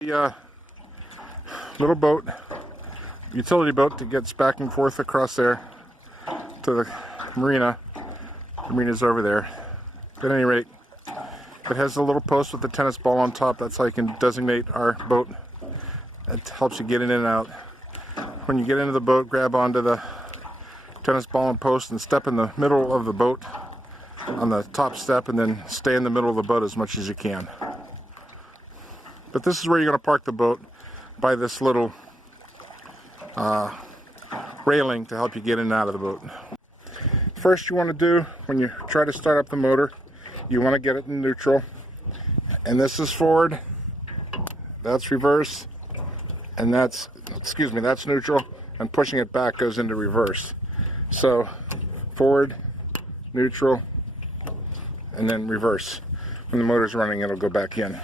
The little boat, utility boat that gets back and forth across there to the marina. The marina's over there. But at any rate, it has a little post with the tennis ball on top. That's how you can designate our boat. It helps you get in and out. When you get into the boat, grab onto the tennis ball and post and step in the middle of the boat on the top step, and then stay in the middle of the boat as much as you can. But this is where you're going to park the boat, by this little railing to help you get in and out of the boat. First you want to do, when you try to start up the motor, you want to get it in neutral. And this is forward, that's reverse, and that's neutral, and pushing it back goes into reverse. So forward, neutral, and then reverse. When the motor's running, it'll go back in.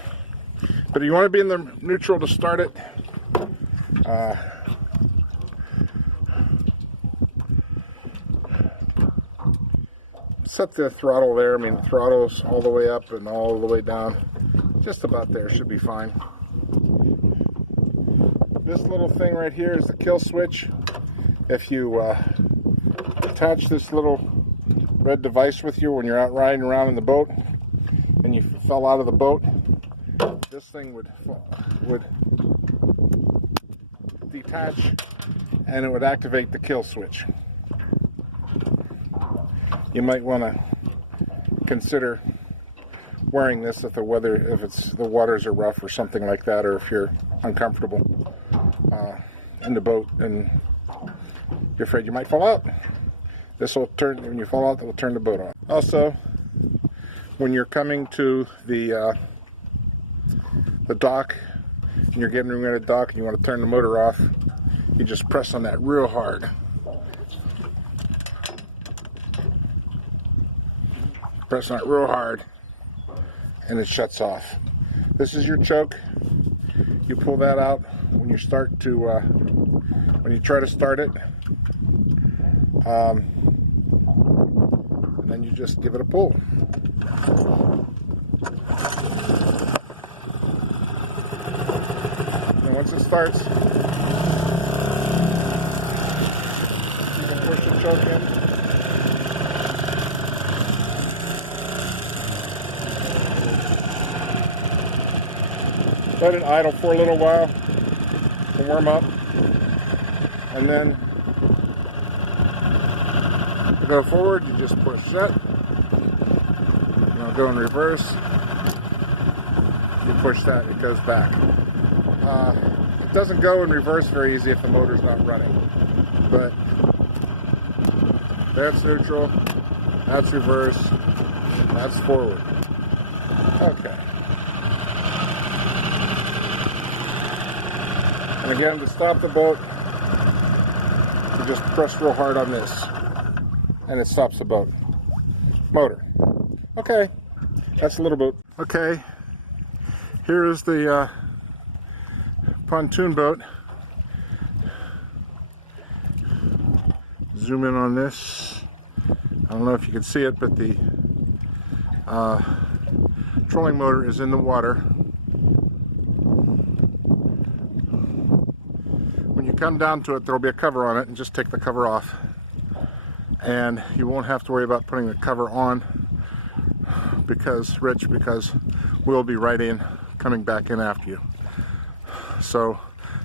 But you want to be in the neutral to start it. Set the throttle there. I mean, the throttle's all the way up and all the way down. Just about there, should be fine. This little thing right here is the kill switch. If you attach this little red device with you when you're out riding around in the boat and you fell out of the boat, this thing would detach and it would activate the kill switch. You might want to consider wearing this if the waters are rough or something like that, or if you're uncomfortable in the boat and you're afraid you might fall out. This will turn, when you fall out, it will turn the boat off. Also, when you're coming to the dock and you're getting ready to dock and you want to turn the motor off, you just press on that real hard. Press on it real hard and it shuts off. This is your choke. You pull that out when you start to when you try to start it, and then you just give it a pull. And once it starts, you can push the choke in. Let it idle for a little while to warm up, and then to go forward, you just push that. Now go in reverse. You push that, it goes back. It doesn't go in reverse very easy if the motor's not running, but that's neutral, that's reverse, that's forward. Okay. And again, to stop the boat, you just press real hard on this, and it stops the boat. Motor. Okay, that's a little boat. Okay, here is the pontoon boat. Zoom in on this. I don't know if you can see it, but the trolling motor is in the water. When you come down to it, there will be a cover on it, and just take the cover off. And you won't have to worry about putting the cover on because we'll be right in, coming back in after you. So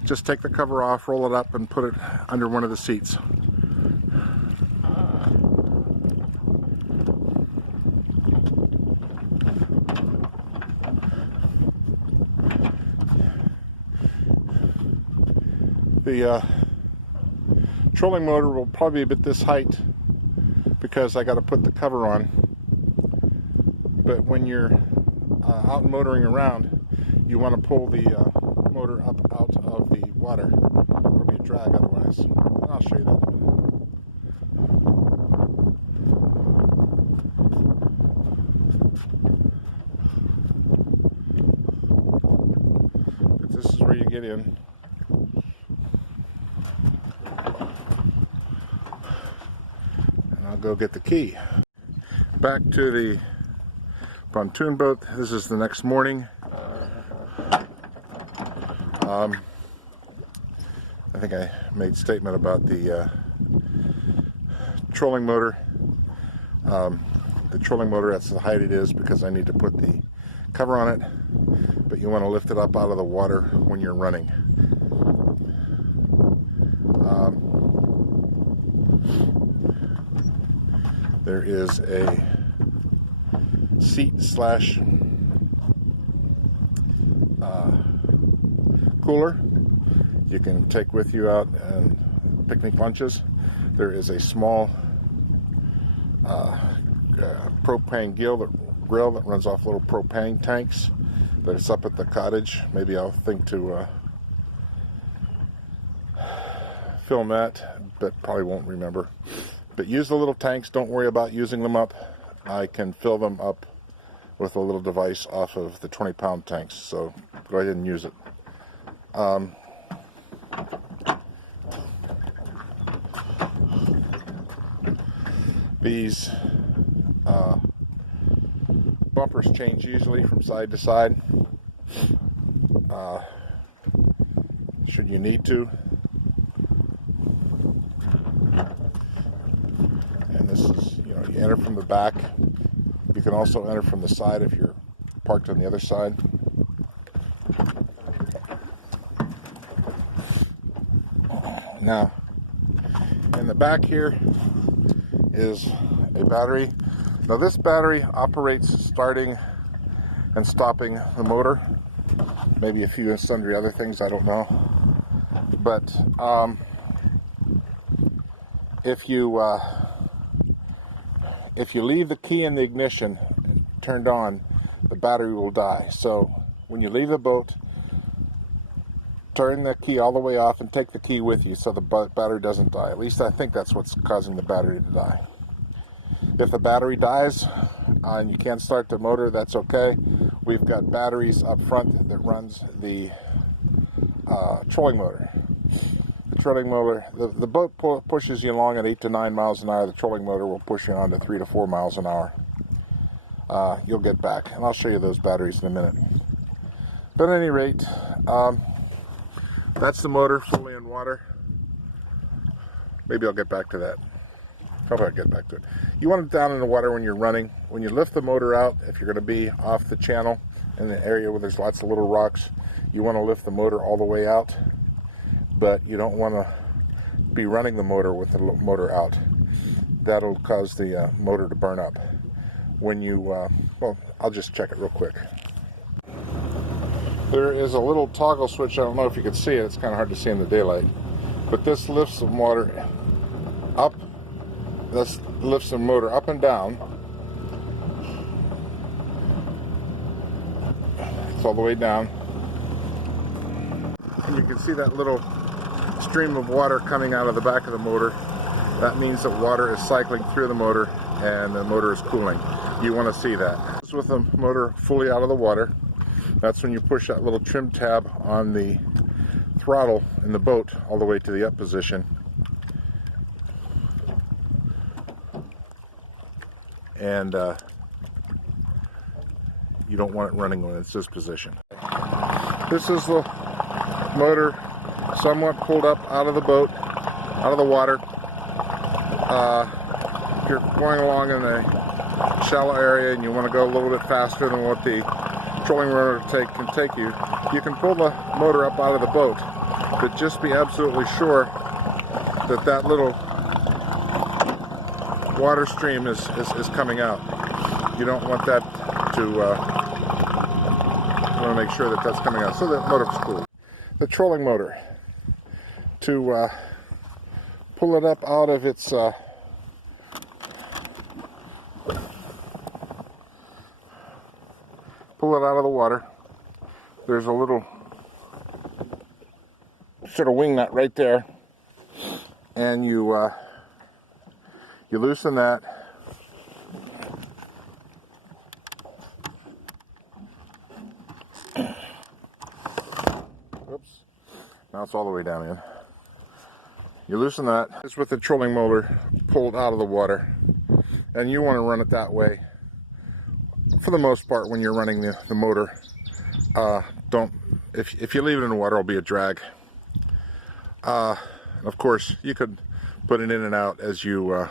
just take the cover off, roll it up, and put it under one of the seats. The trolling motor will probably be at this height because I got to put the cover on. But when you're out motoring around, you want to pull the motor up out of the water. It'll be a drag otherwise. I'll show you that in a minute. But this is where you get in. I'll go get the key. Back to the pontoon boat. This is the next morning. I think I made a statement about the trolling motor. The trolling motor, that's the height it is because I need to put the cover on it, but you want to lift it up out of the water when you're running. There is a seat slash cooler you can take with you out and picnic lunches. There is a small propane grill that runs off little propane tanks that is up at the cottage. Maybe I'll think to film that, but probably won't remember. But use the little tanks, don't worry about using them up. I can fill them up with a little device off of the 20-pound tanks, so go ahead and use it. These bumpers change easily from side to side, should you need to. And this is, you enter from the back. You can also enter from the side if you're parked on the other side. Now, in the back here is a battery. Now this battery operates starting and stopping the motor. Maybe a few and sundry other things, I don't know. But if you leave the key in the ignition turned on, the battery will die. So when you leave the boat, turn the key all the way off and take the key with you so the battery doesn't die. At least I think that's what's causing the battery to die. If the battery dies and you can't start the motor, that's okay. We've got batteries up front that runs the trolling motor. The trolling motor, the boat pushes you along at 8 to 9 miles an hour. The trolling motor will push you on to 3 to 4 miles an hour. You'll get back, and I'll show you those batteries in a minute. But at any rate, that's the motor fully in water. Maybe I'll get back to that. Probably I'll get back to it. You want it down in the water when you're running. When you lift the motor out, if you're going to be off the channel in the area where there's lots of little rocks, you want to lift the motor all the way out. But you don't want to be running the motor with the motor out. That'll cause the motor to burn up. When you, well, I'll just check it real quick. There is a little toggle switch. I don't know if you can see it. It's kind of hard to see in the daylight. But this lifts the water up. This lifts the motor up and down. It's all the way down. And you can see that little stream of water coming out of the back of the motor. That means that water is cycling through the motor and the motor is cooling. You want to see that. With the motor fully out of the water, that's when you push that little trim tab on the throttle in the boat all the way to the up position. And you don't want it running when it's this position. This is the motor somewhat pulled up out of the boat, out of the water. If you're going along in a shallow area and you want to go a little bit faster than what the trolling motor can take you, you can pull the motor up out of the boat, but just be absolutely sure that that little water stream is coming out. You don't want that to, you want to make sure that that's coming out. So the motor's cool. The trolling motor, to pull it up out of its pull it out of the water, there's a little sort of wing nut right there, and you loosen that, oops, now it's all the way down in. You loosen that. It's with the trolling motor pulled out of the water, and you want to run it that way for the most part when you're running the motor. if you leave it in the water, it'll be a drag. Of course, you could put it in and out as you,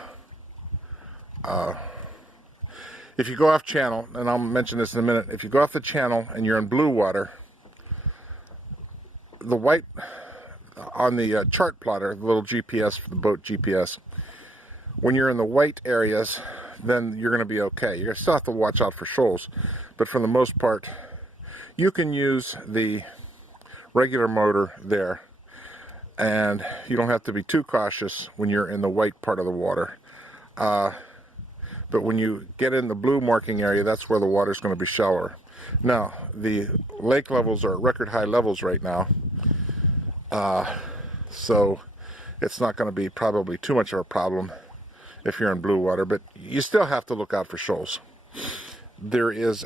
if you go off channel, and I'll mention this in a minute, if you go off the channel and you're in blue water, the white on the chart plotter, the little GPS for the boat GPS, when you're in the white areas, then you're going to be okay. You're going to still have to watch out for shoals, but for the most part, you can use the regular motor there, and you don't have to be too cautious when you're in the white part of the water. But when you get in the blue marking area, that's where the water is going to be shallower. Now, the lake levels are at record high levels right now, so it's not going to be probably too much of a problem if you're in blue water, but you still have to look out for shoals. There is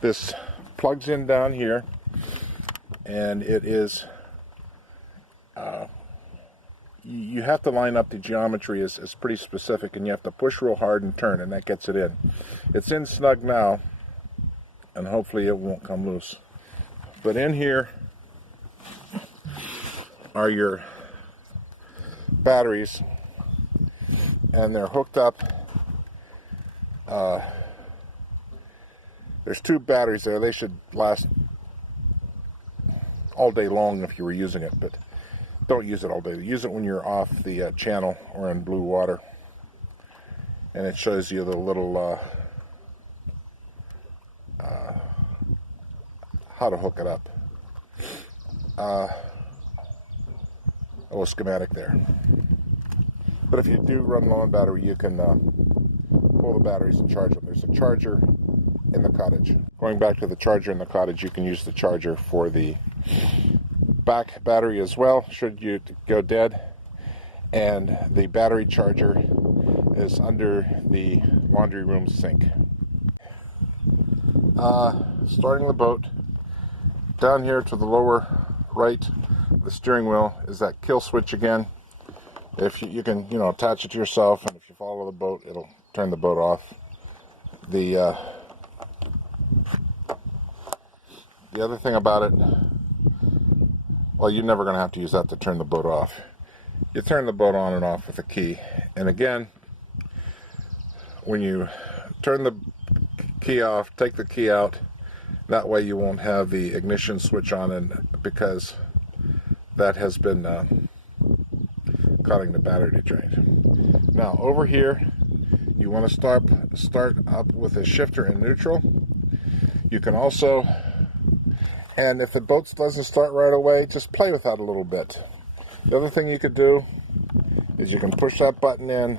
this plugs in down here, and it is, you have to line up the geometry is pretty specific, and you have to push real hard and turn, and that gets it in. It's in snug now, and hopefully it won't come loose. But in here are your batteries, and they're hooked up. There's 2 batteries there. They should last all day long if you were using it, but don't use it all day. Use it when you're off the channel or in blue water. And it shows you the little how to hook it up. A little schematic there. But if you do run low on battery, you can pull the batteries and charge them. There's a charger in the cottage. Going back to the charger in the cottage, you can use the charger for the back battery as well, should you go dead. And the battery charger is under the laundry room sink. Starting the boat, down here to the lower right of the steering wheel is that kill switch again. If you can, attach it to yourself, and if you follow the boat, it'll turn the boat off. The other thing about it, well, you're never going to have to use that to turn the boat off. You turn the boat on and off with a key. And again, when you turn the key off, take the key out. That way you won't have the ignition switch on, and because that has been causing the battery to drain. Now over here, you want to start up with a shifter in neutral. You can also, and if the boat doesn't start right away, just play with that a little bit. The other thing you could do is you can push that button in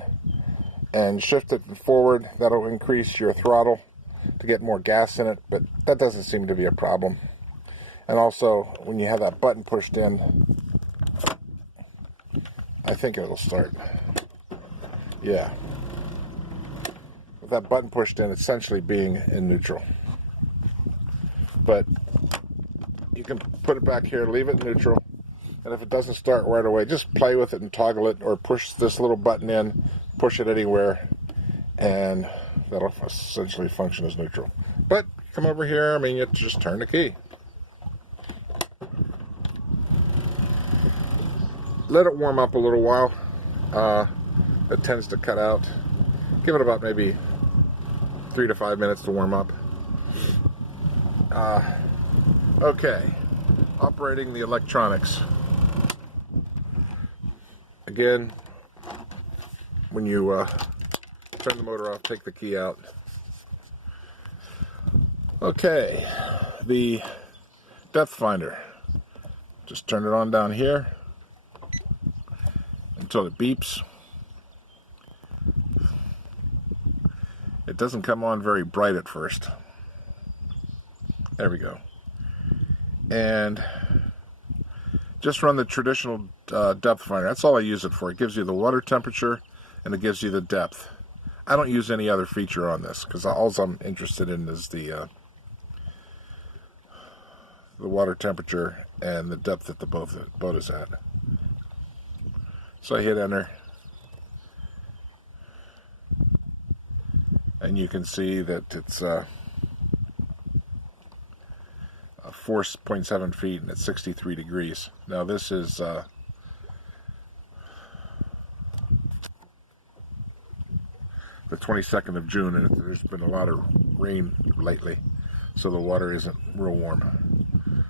and shift it forward. That'll increase your throttle to get more gas in it, but that doesn't seem to be a problem. And also, when you have that button pushed in, I think it'll start. Yeah. With that button pushed in, essentially being in neutral. But you can put it back here, leave it in neutral, and if it doesn't start right away, just play with it and toggle it, or push this little button in, push it anywhere, and that'll essentially function as neutral. But come over here, you just turn the key. Let it warm up a little while. It tends to cut out. Give it about maybe 3 to 5 minutes to warm up. Okay, operating the electronics. Again, when you turn the motor off, take the key out. Okay, the depth finder. Just turn it on down here until it beeps. It doesn't come on very bright at first. There we go. And just run the traditional depth finder. That's all I use it for. It gives you the water temperature and it gives you the depth. I don't use any other feature on this because all I'm interested in is the water temperature and the depth that the boat is at. So I hit enter, and you can see that it's 4.7 feet and it's 63 degrees. Now this is the 22nd of June, and there's been a lot of rain lately, so the water isn't real warm.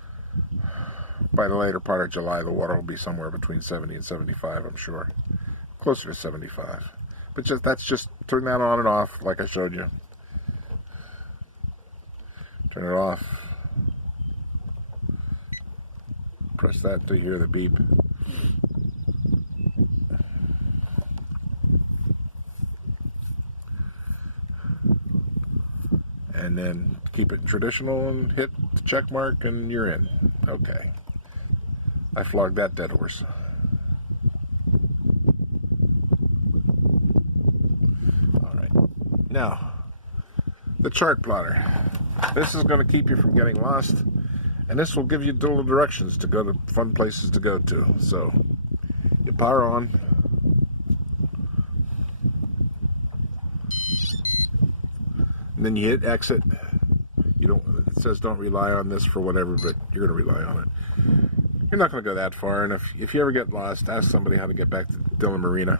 By the later part of July, the water will be somewhere between 70 and 75, I'm sure. Closer to 75. But that's just turn that on and off like I showed you. Turn it off. Press that to hear the beep. And then keep it traditional and hit the check mark and you're in. Okay. I flogged that dead horse. Alright. Now, the chart plotter. This is going to keep you from getting lost, and this will give you little directions to go to fun places to go to. So, you power on. And then you hit exit. You don't. It says don't rely on this for whatever, but you're going to rely on it. You're not going to go that far, and if you ever get lost, ask somebody how to get back to Dillon Marina.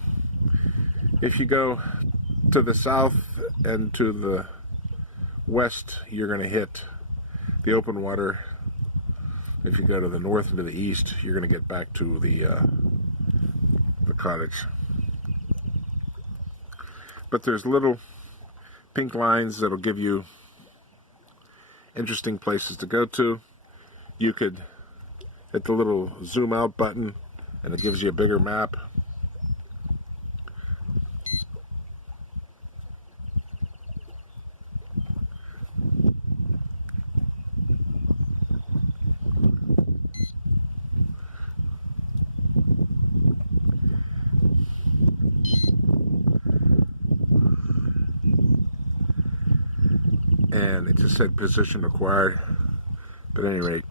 If you go to the south and to the west, you're going to hit the open water. If you go to the north and to the east, you're going to get back to the cottage. But there's little pink lines that'll give you interesting places to go to. You could hit the little zoom out button and it gives you a bigger map. And it just said position acquired, but at any rate,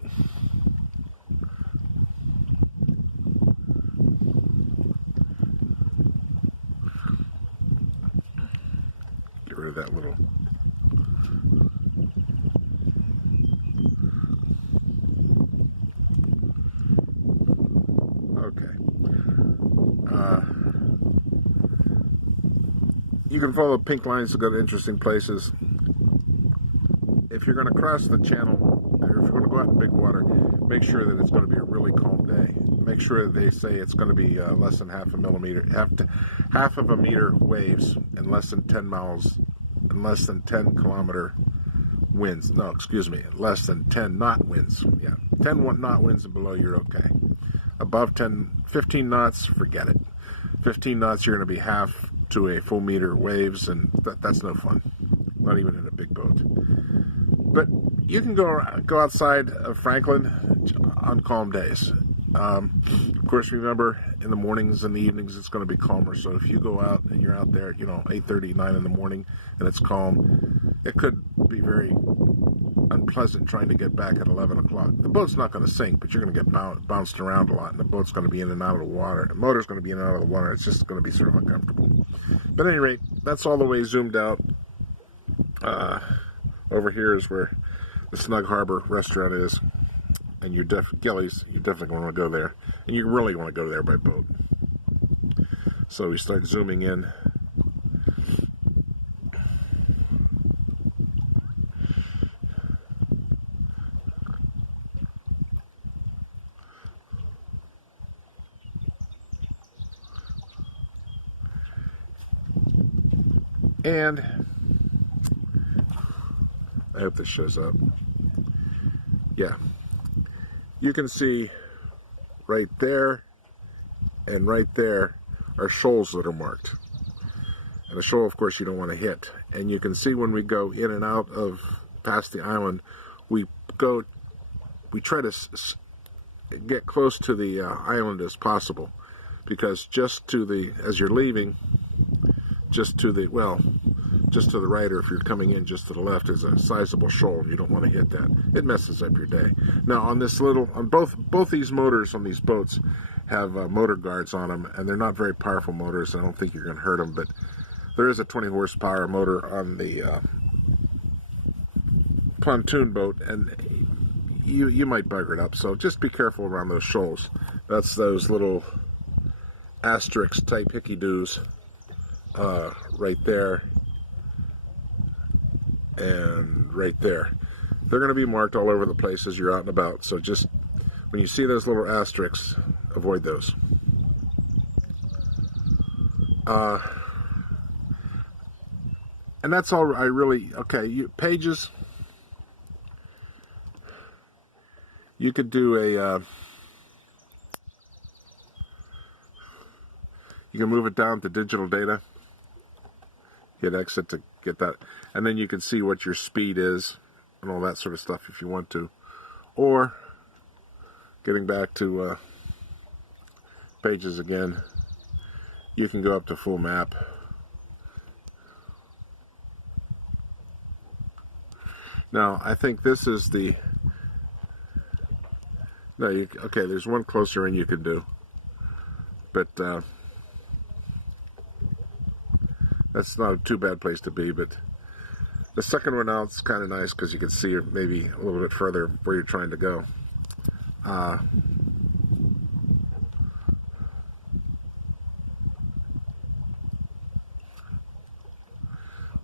get rid of that little okay. You can follow pink lines to go to interesting places. If you're going to cross the channel, or if you're going to go out in big water, make sure that it's going to be a really calm day. Make sure they say it's going to be less than half of a meter waves and less than 10 miles, and less than 10 kilometer winds. No, excuse me, less than 10 knot winds. Yeah, 10 knot winds and below, you're okay. Above 15 knots, forget it. 15 knots, you're going to be half to a full meter waves, and that's no fun. Not even in a big boat. But you can go outside of Franklin on calm days. Of course, remember, in the mornings and the evenings, it's going to be calmer. So if you go out and you're out there, 8:30, 9 in the morning, and it's calm, it could be very unpleasant trying to get back at 11 o'clock. The boat's not going to sink, but you're going to get bounced around a lot, and the boat's going to be in and out of the water. The motor's going to be in and out of the water. It's just going to be sort of uncomfortable. But at any rate, that's all the way zoomed out. Over here is where the Snug Harbor restaurant is, and Gillies, you definitely want to go there, and you really want to go there by boat. So we start zooming in. And I hope this shows up. Yeah. You can see right there and right there are shoals that are marked. And a shoal, of course, you don't want to hit. And you can see when we go in and out of past the island, we try to get close to the island as possible. Because as you're leaving, just to the right, or if you're coming in just to the left, is a sizable shoal, and you don't want to hit that. It messes up your day. Now, on both these motors on these boats have motor guards on them, and they're not very powerful motors. I don't think you're going to hurt them, but there is a 20 horsepower motor on the pontoon boat, and you might bugger it up. So just be careful around those shoals. That's those little asterisk type hickey-doos right there and right there. They're going to be marked all over the place as you're out and about. So just when you see those little asterisks, avoid those. And that's all I really, okay, pages, you could do a, you can move it down to digital data, hit exit to get that, and then you can see what your speed is and all that sort of stuff if you want to. Or, getting back to pages again, you can go up to full map. Now, I think this is the, no, okay, there's one closer in you can do, but that's not a too bad place to be. But the second one out is kind of nice because you can see maybe a little bit further where you're trying to go.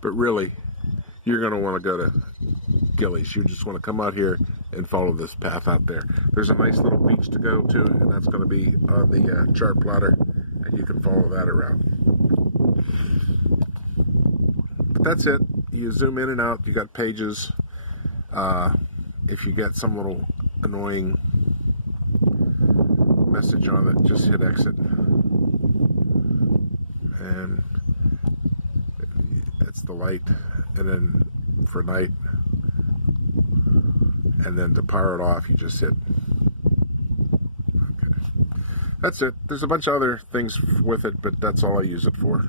But really, you're going to want to go to Gillies. You just want to come out here and follow this path out there. There's a nice little beach to go to, and that's going to be on the chart plotter, and you can follow that around. But that's it. You zoom in and out. You got pages. If you get some little annoying message on it, just hit exit. And that's the light. And then for night, and then to power it off, you just hit. Okay. That's it. There's a bunch of other things with it, but that's all I use it for.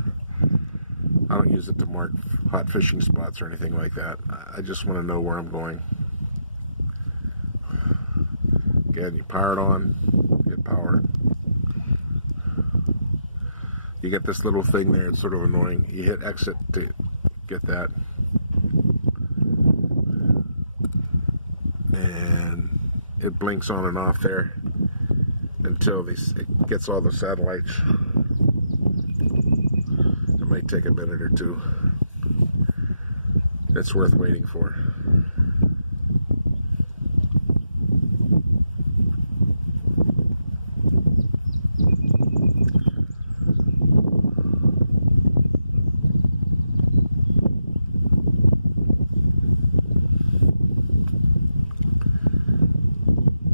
I don't use it to mark hot fishing spots or anything like that. I just want to know where I'm going. Again, you power it on, hit power. You get this little thing there, it's sort of annoying. You hit exit to get that. And it blinks on and off there until it gets all the satellites. It might take a minute or two. It's worth waiting for.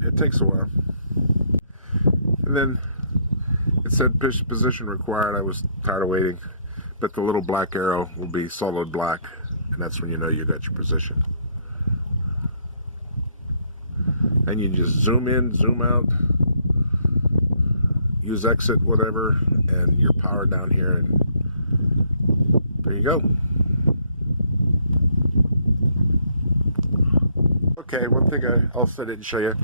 It takes a while. And then it said position required. I was tired of waiting, but the little black arrow will be solid black, and that's when you know you got your position. And you just zoom in, zoom out, use exit, whatever, and you're powered down here, and there you go. Okay, one thing else I didn't show you.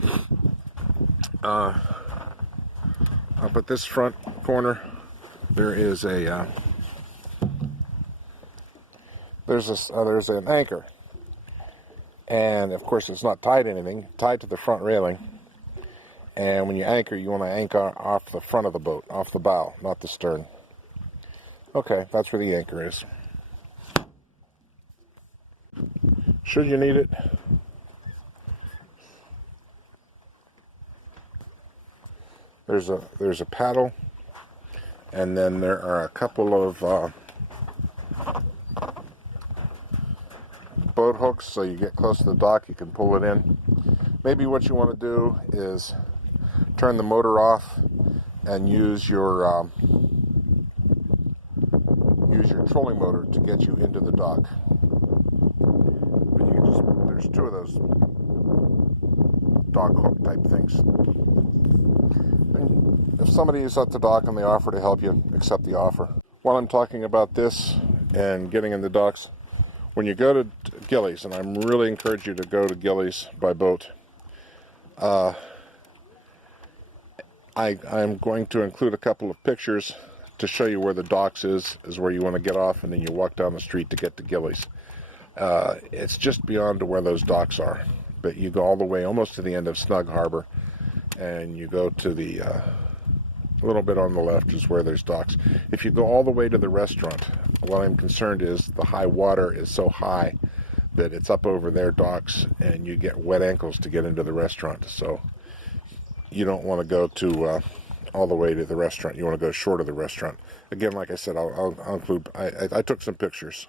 Up at this front corner, there is a there's an anchor, and of course it's not tied to anything, tied to the front railing. And when you anchor, you want to anchor off the front of the boat, off the bow, not the stern. Okay, that's where the anchor is. Should you need it, there's a paddle, and then there are a couple of boat hooks, so you get close to the dock, you can pull it in. Maybe what you want to do is turn the motor off and use your trolling motor to get you into the dock. But you can just, there's two of those dock hook type things. And if somebody is at the dock and they offer to help you, accept the offer. While I'm talking about this and getting in the docks, when you go to Gillies, and I really encourage you to go to Gillies by boat, I'm going to include a couple of pictures to show you where the docks is where you want to get off, and then you walk down the street to get to Gillies. It's just beyond to where those docks are. but you go all the way almost to the end of Snug Harbor, and you go to the a little bit on the left is where there's docks. If you go all the way to the restaurant, what I'm concerned is the high water is so high that it's up over their docks, and you get wet ankles to get into the restaurant. So you don't want to go to all the way to the restaurant. You want to go short of the restaurant. Again, like I said, I'll include. I took some pictures.